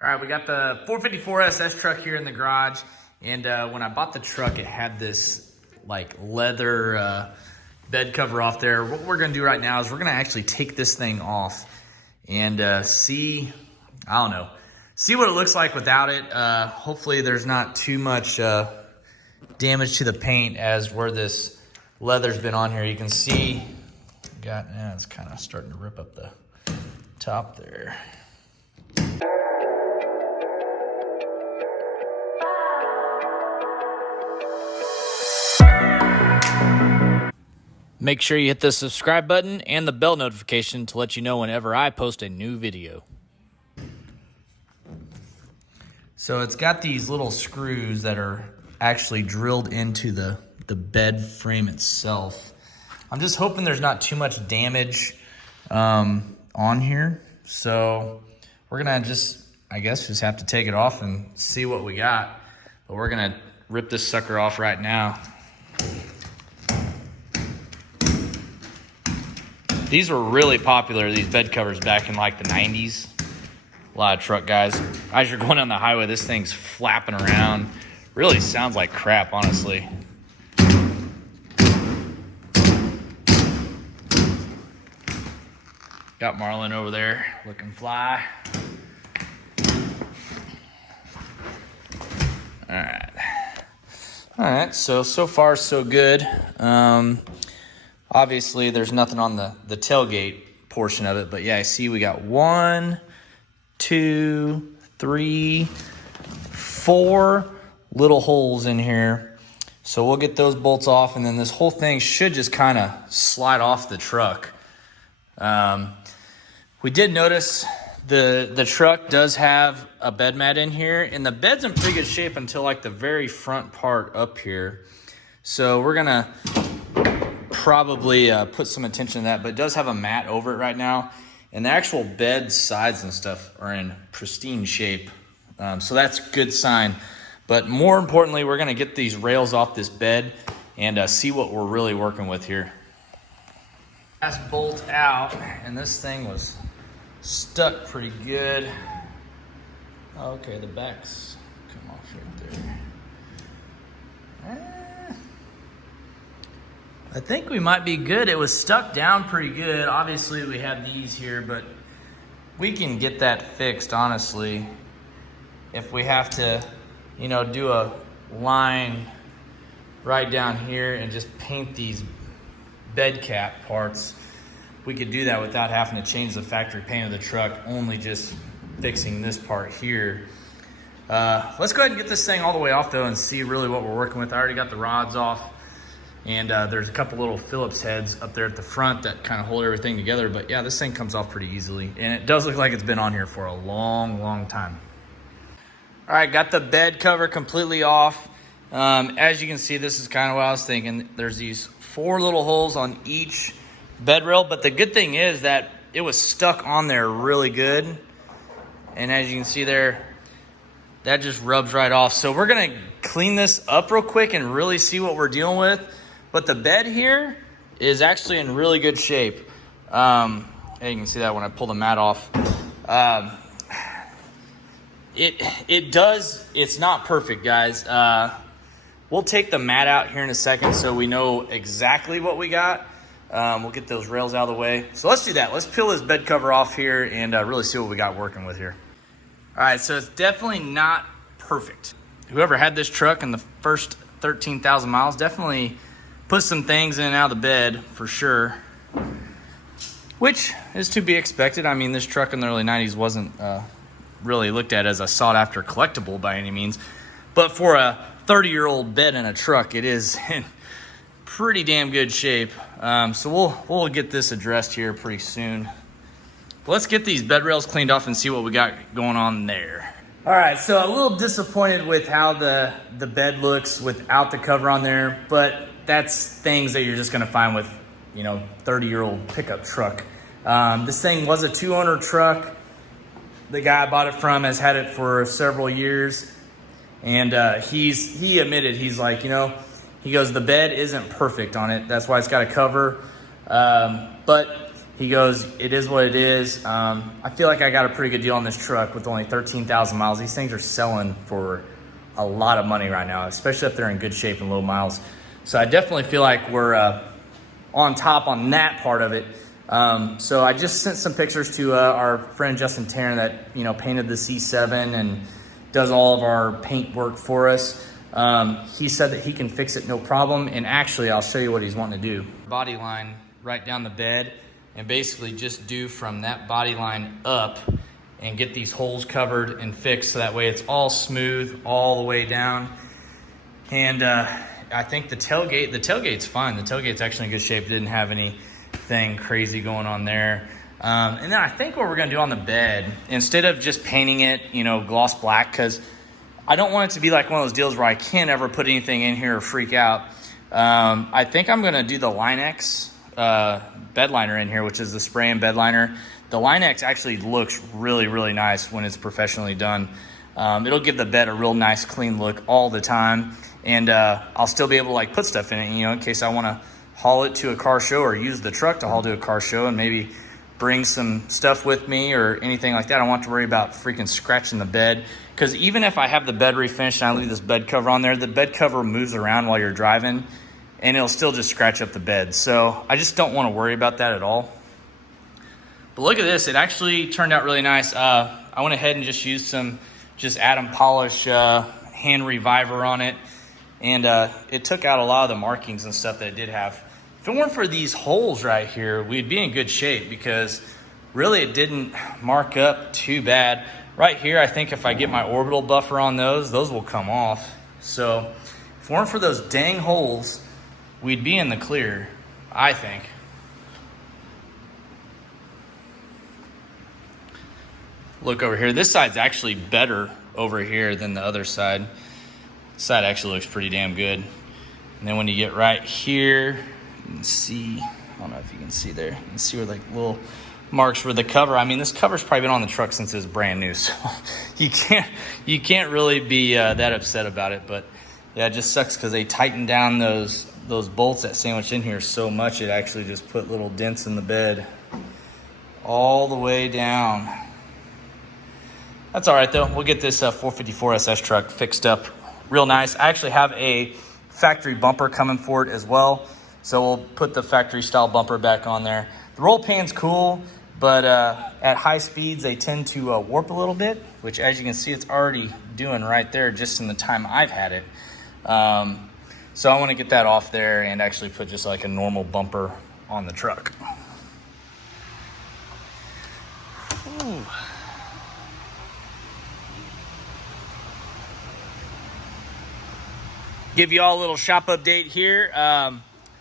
All right, we got the 454 SS truck here in the garage. And when I bought the truck, it had this like leather bed cover off there. What we're gonna do right now is we're gonna actually take this thing off and see what it looks like without it. Hopefully there's not too much damage to the paint as where this leather's been on here. You can see, it's kind of starting to rip up the top there. Make sure you hit the subscribe button and the bell notification to let you know whenever I post a new video. So it's got these little screws that are actually drilled into the bed frame itself. I'm just hoping there's not too much damage on here. So we're gonna just have to take it off and see what we got. But we're gonna rip this sucker off right now. These were really popular, these bed covers, back in like the 90s. A lot of truck guys. As you're going down the highway, this thing's flapping around. Really sounds like crap, honestly. Got Marlin over there looking fly. All right, so far so good. Obviously, there's nothing on the tailgate portion of it, but yeah, I see we got 1, 2, 3, 4 little holes in here. So we'll get those bolts off, and then this whole thing should just kind of slide off the truck. We did notice the truck does have a bed mat in here, and the bed's in pretty good shape until like the very front part up here. So we're gonna probably put some attention to that, but it does have a mat over it right now, and the actual bed sides and stuff are in pristine shape, so that's a good sign. But more importantly, we're going to get these rails off this bed and see what we're really working with here. Last bolt out, and this thing was stuck pretty good. Okay, the back's come off right there. I think we might be good. It was stuck down pretty good. Obviously, we have these here, but we can get that fixed, honestly. If we have to, do a line right down here and just paint these bed cap parts, we could do that without having to change the factory paint of the truck, only just fixing this part here. Let's go ahead and get this thing all the way off, though, and see really what we're working with. I already got the rods off. And there's a couple little Phillips heads up there at the front that kind of hold everything together. But yeah, this thing comes off pretty easily. And it does look like it's been on here for a long, long time. All right, got the bed cover completely off. As you can see, this is kind of what I was thinking. There's these 4 little holes on each bed rail. But the good thing is that it was stuck on there really good. And as you can see there, that just rubs right off. So we're going to clean this up real quick and really see what we're dealing with. But the bed here is actually in really good shape. And you can see that when I pull the mat off. It's not perfect, guys. We'll take the mat out here in a second so we know exactly what we got. We'll get those rails out of the way. So let's do that. Let's peel this bed cover off here and really see what we got working with here. All right, so it's definitely not perfect. Whoever had this truck in the first 13,000 miles definitely put some things in and out of the bed for sure, which is to be expected. I mean, this truck in the early 90s wasn't really looked at as a sought-after collectible by any means, but for a 30-year-old bed in a truck, it is in pretty damn good shape. So we'll get this addressed here pretty soon. But let's get these bed rails cleaned off and see what we got going on there. All right, so a little disappointed with how the bed looks without the cover on there, but that's things that you're just gonna find with, 30-year-old pickup truck. This thing was a 2-owner truck. The guy I bought it from has had it for several years, and he admitted, he's like, he goes, the bed isn't perfect on it. That's why it's got a cover. But He goes, it is what it is. I feel like I got a pretty good deal on this truck with only 13,000 miles. These things are selling for a lot of money right now, especially if they're in good shape and low miles. So I definitely feel like we're on top on that part of it. So I just sent some pictures to our friend Justin Tarrant that, you know, painted the C7 and does all of our paint work for us. He said that he can fix it no problem. And actually, I'll show you what he's wanting to do. Body line right down the bed, and basically just do from that body line up and get these holes covered and fixed so that way it's all smooth all the way down. And I think the tailgate's fine. The tailgate's actually in good shape. Didn't have anything crazy going on there. And then I think what we're gonna do on the bed, instead of just painting it, you know, gloss black, because I don't want it to be like one of those deals where I can't ever put anything in here or freak out. I think I'm gonna do the Line-X bed liner in here, which is the spray and bed liner. The Line-X actually looks really, really nice when it's professionally done. It'll give the bed a real nice clean look all the time. And I'll still be able to like put stuff in it, you know, in case I wanna haul it to a car show or use the truck to haul to a car show and maybe bring some stuff with me or anything like that. I don't want to worry about freaking scratching the bed. Because even if I have the bed refinished and I leave this bed cover on there, the bed cover moves around while you're driving and it'll still just scratch up the bed. So I just don't want to worry about that at all. But look at this, it actually turned out really nice. I went ahead and just used some Adam Polish hand reviver on it. And it took out a lot of the markings and stuff that it did have. If it weren't for these holes right here, we'd be in good shape because really it didn't mark up too bad. Right here, I think if I get my orbital buffer on those will come off. So if it weren't for those dang holes, we'd be in the clear, I think. Look over here. This side's actually better over here than the other side. This side actually looks pretty damn good. And then when you get right here, you can see, I don't know if you can see there. You can see where like little marks where the cover, I mean, this cover's probably been on the truck since it was brand new. So you can't really be that upset about it. But yeah, it just sucks because they tightened down those bolts that sandwich in here so much it actually just put little dents in the bed all the way down. That's all right though. We'll get this 454 SS truck fixed up real nice. I actually have a factory bumper coming for it as well. So we'll put the factory style bumper back on there. The roll pan's cool, but at high speeds, they tend to warp a little bit, which as you can see, it's already doing right there just in the time I've had it. So I want to get that off there and actually put just like a normal bumper on the truck. Ooh. Give you all a little shop update here.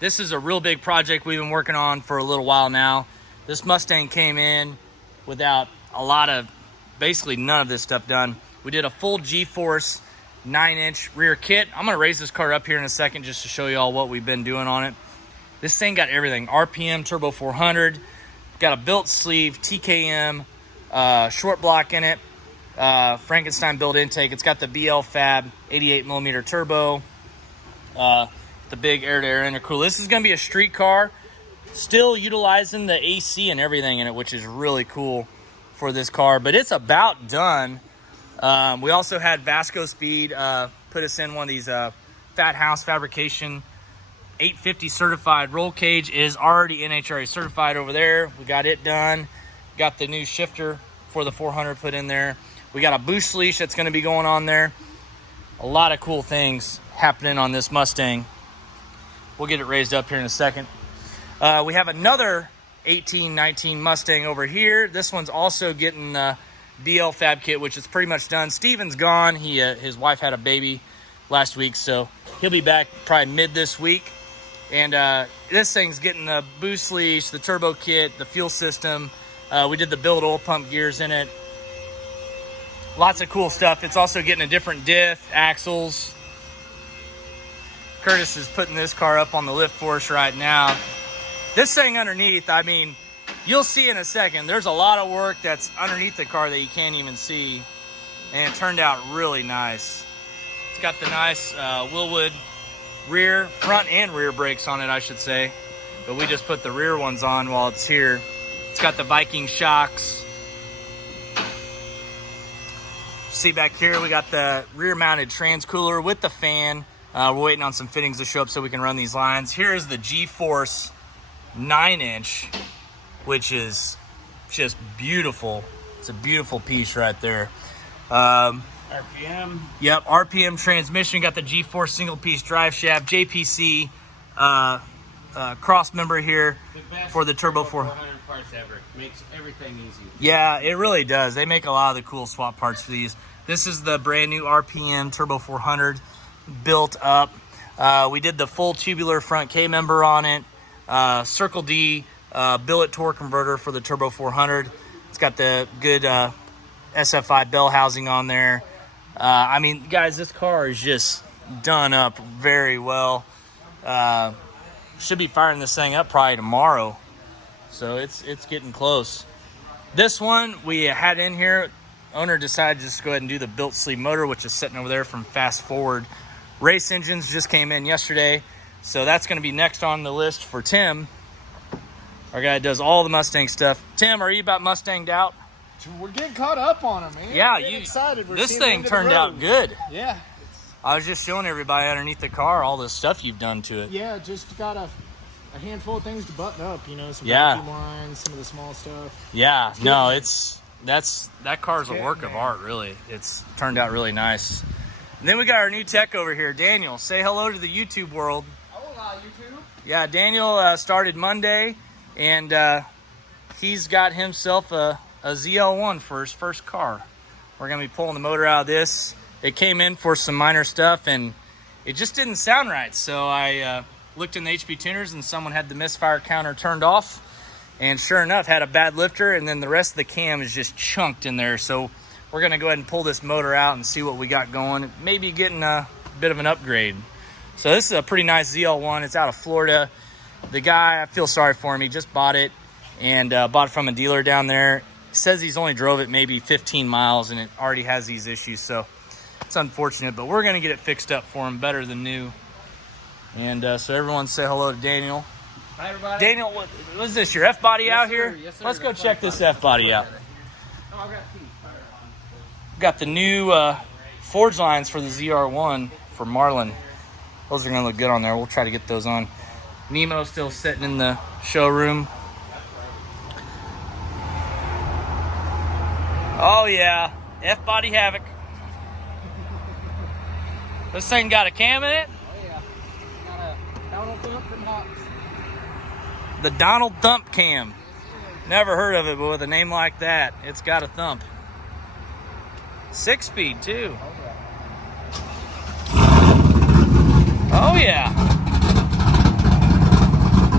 This is a real big project we've been working on for a little while now. This Mustang came in without a lot of, basically none of this stuff done. We did a full G-Force 9-inch rear kit. I'm gonna raise this car up here in a second just to show you all what we've been doing on it. This thing got everything. RPM Turbo 400, got a built sleeve, TKM, short block in it, Frankenstein built intake. It's got the BL Fab 88mm turbo, the big air-to-air intercooler. This is gonna be a street car, still utilizing the AC and everything in it, which is really cool for this car, but it's about done. We also had Vasco Speed put us in one of these Fat House Fabrication 850 certified roll cage. It is already NHRA certified over there. We got it done. Got the new shifter for the 400 put in there. We got a boost leash that's gonna be going on there. A lot of cool things happening on this Mustang. We'll get it raised up here in a second. We have another 1819 Mustang over here. This one's also getting BL Fab kit, which is pretty much done. Steven's gone. His wife had a baby last week, so he'll be back probably mid this week. And this thing's getting the boost leash, the turbo kit, the fuel system. We did the build oil pump gears in it. Lots of cool stuff. It's also getting a different diff, axles. Curtis is putting this car up on the lift for us right now. This thing underneath, I mean, you'll see in a second, there's a lot of work that's underneath the car that you can't even see. And it turned out really nice. It's got the nice Willwood front and rear brakes on it, I should say. But we just put the rear ones on while it's here. It's got the Viking shocks. See back here, we got the rear mounted trans cooler with the fan. We're waiting on some fittings to show up so we can run these lines. Here is the G-Force 9-inch, which is just beautiful. It's a beautiful piece right there. RPM. Yep, RPM transmission. Got the G-Force single piece drive shaft, JPC cross member here for the Turbo 400 parts ever. Makes everything easy. Yeah, it really does. They make a lot of the cool swap parts for these. This is the brand new RPM Turbo 400 built up. We did the full tubular front K member on it. Circle D billet torque converter for the Turbo 400. It's got the good SFI bell housing on there. I mean, guys, this car is just done up very well. Should be firing this thing up probably tomorrow. So it's getting close. This one we had in here. Owner decided to just go ahead and do the built sleeve motor, which is sitting over there from Fast Forward. Race engines just came in yesterday. So that's going to be next on the list for Tim. Our guy does all the Mustang stuff. Tim, are you about Mustanged out? We're getting caught up on it, man. Yeah, We're getting excited. We're this seeing thing the turned road. out good. Yeah. I was just showing everybody underneath the car all the stuff you've done to it. Yeah, just got a handful of things to button up, you know, some Yeah. vacuum lines, some of the small stuff. Yeah, no, that car's a Good, work of man. art, really. It's turned out really nice. And then we got our new tech over here, Daniel. Say hello to the YouTube world. Hola, YouTube. Yeah, Daniel started Monday, and he's got himself a ZL1 for his first car. We're going to be pulling the motor out of this. It came in for some minor stuff, and it just didn't sound right. So I looked in the HP tuners, and someone had the misfire counter turned off. And sure enough, had a bad lifter, and then the rest of the cam is just chunked in there. So we're going to go ahead and pull this motor out and see what we got going. Maybe getting a bit of an upgrade. So this is a pretty nice ZL1. It's out of Florida. The guy, I feel sorry for him. He just bought it and bought it from a dealer down there. Says he's only drove it maybe 15 miles, and it already has these issues. So it's unfortunate, but we're going to get it fixed up for him, better than new. And so everyone say hello to Daniel. Hi, everybody. Daniel, what is this, your F-body out sir. here? Yes, sir. Let's go That's check my this F-body out. Oh, I've got two. Got the new forge lines for the ZR1 for Marlin. Those are going to look good on there. We'll try to get those on. Nemo's still sitting in the showroom. Oh, yeah. F-body Havoc. This thing got a cam in it? Oh, yeah. Got a Donald Thump from Hawks. The Donald Thump cam. Never heard of it, but with a name like that, it's got a thump. 6-speed, too. Oh, yeah.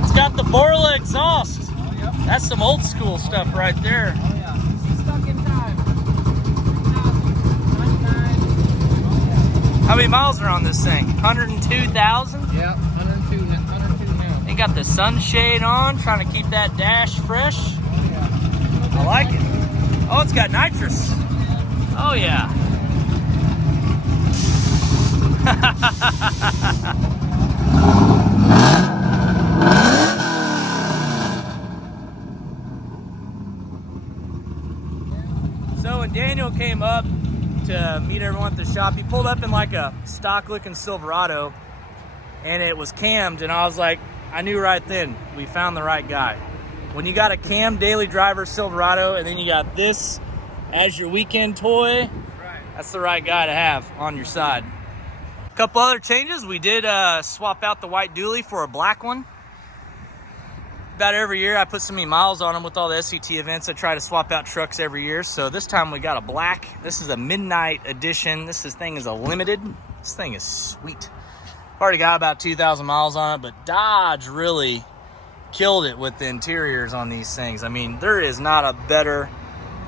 It's got the Borla exhaust. Oh, yep. That's some old school stuff right there. Oh, yeah. She's stuck in time. 3,099. How many miles are on this thing? 102,000? Yep, 102 now. Ain't got the sunshade on, trying to keep that dash fresh. Oh, yeah. I like it. Oh, it's got nitrous. Oh, yeah. So when Daniel came up to meet everyone at the shop, he pulled up in like a stock looking Silverado, and it was cammed, and I was like, I knew right then, we found the right guy. When you got a cam daily driver Silverado, and then you got this as your weekend toy, Right. that's the right guy to have on your side. A couple other changes. We did swap out the white dually for a black one. About every year I put so many miles on them with all the SCT events. I try to swap out trucks every year. So this time we got a black. This is a midnight edition. This thing is a limited. This thing is sweet. Already got about 2,000 miles on it, but Dodge really killed it with the interiors on these things. I mean, there is not a better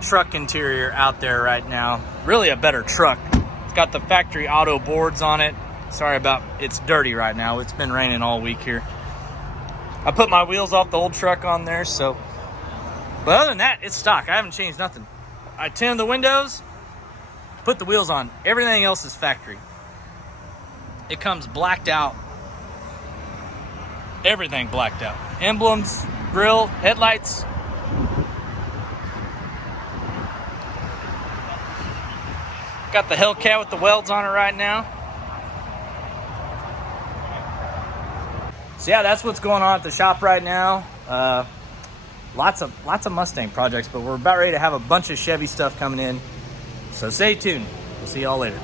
truck interior out there right now. Really a better truck. It's got the factory auto boards on it. Sorry about, it's dirty right now. It's been raining all week here. I put my wheels off the old truck on there, so. But other than that, it's stock. I haven't changed nothing. I tinted the windows, put the wheels on. Everything else is factory. It comes blacked out. Everything blacked out. Emblems, grill, headlights, Got the Hellcat with the welds on it right now. So yeah, that's what's going on at the shop right now. Lots of Mustang projects, but we're about ready to have a bunch of Chevy stuff coming in. So stay tuned. We'll see y'all later.